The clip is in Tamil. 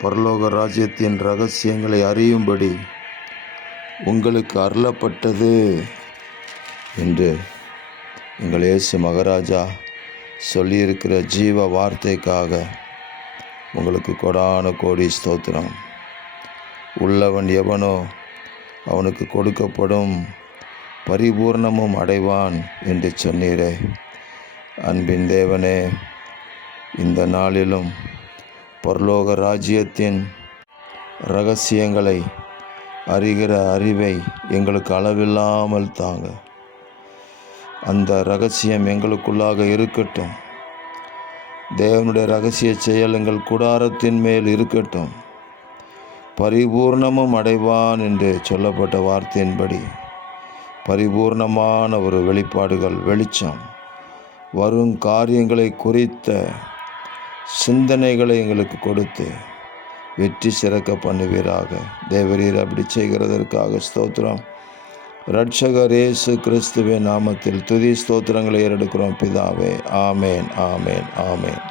பரலோக ராஜ்யத்தின் இரகசியங்களை அறியும்படி உங்களுக்கு அருளப்பட்டது என்று எங்கள் இயேசு மகாராஜா சொல்லியிருக்கிற ஜீவ வார்த்தைக்காக உங்களுக்கு கொடான கோடி ஸ்தோத்திரம். உள்ளவன் எவனோ அவனுக்கு கொடுக்கப்படும், பரிபூர்ணமும் அடைவான் என்று சொன்னீரே. அன்பின் தேவனே, இந்த நாளிலும் பரலோக ராஜ்யத்தின் இரகசியங்களை அறிகிற அறிவை எங்களுக்கு அளவில்லாமல் தாங்க. அந்த இரகசியம் எங்களுக்குள்ளாக இருக்கட்டும். தேவனுடைய இரகசிய செயல் எங்கள் கூடாரத்தின் மேல் இருக்கட்டும். பரிபூர்ணமும் அடைவான் என்று சொல்லப்பட்ட வார்த்தையின்படி பரிபூர்ணமான ஒரு வெளிப்பாடுகள், வெளிச்சம், வரும் காரியங்களை குறித்த சிந்தனைகளை எங்களுக்கு கொடுத்து வெற்றி சிறக்க பண்ணுவீராக. தேவரீர் அப்படி செய்கிறதற்காக ஸ்தோத்திரம். இரட்சகர் இயேசு கிறிஸ்துவின் நாமத்தில் துதி ஸ்தோத்திரங்களை ஏறெடுக்கிறோம் பிதாவே. ஆமேன், ஆமேன், ஆமேன்.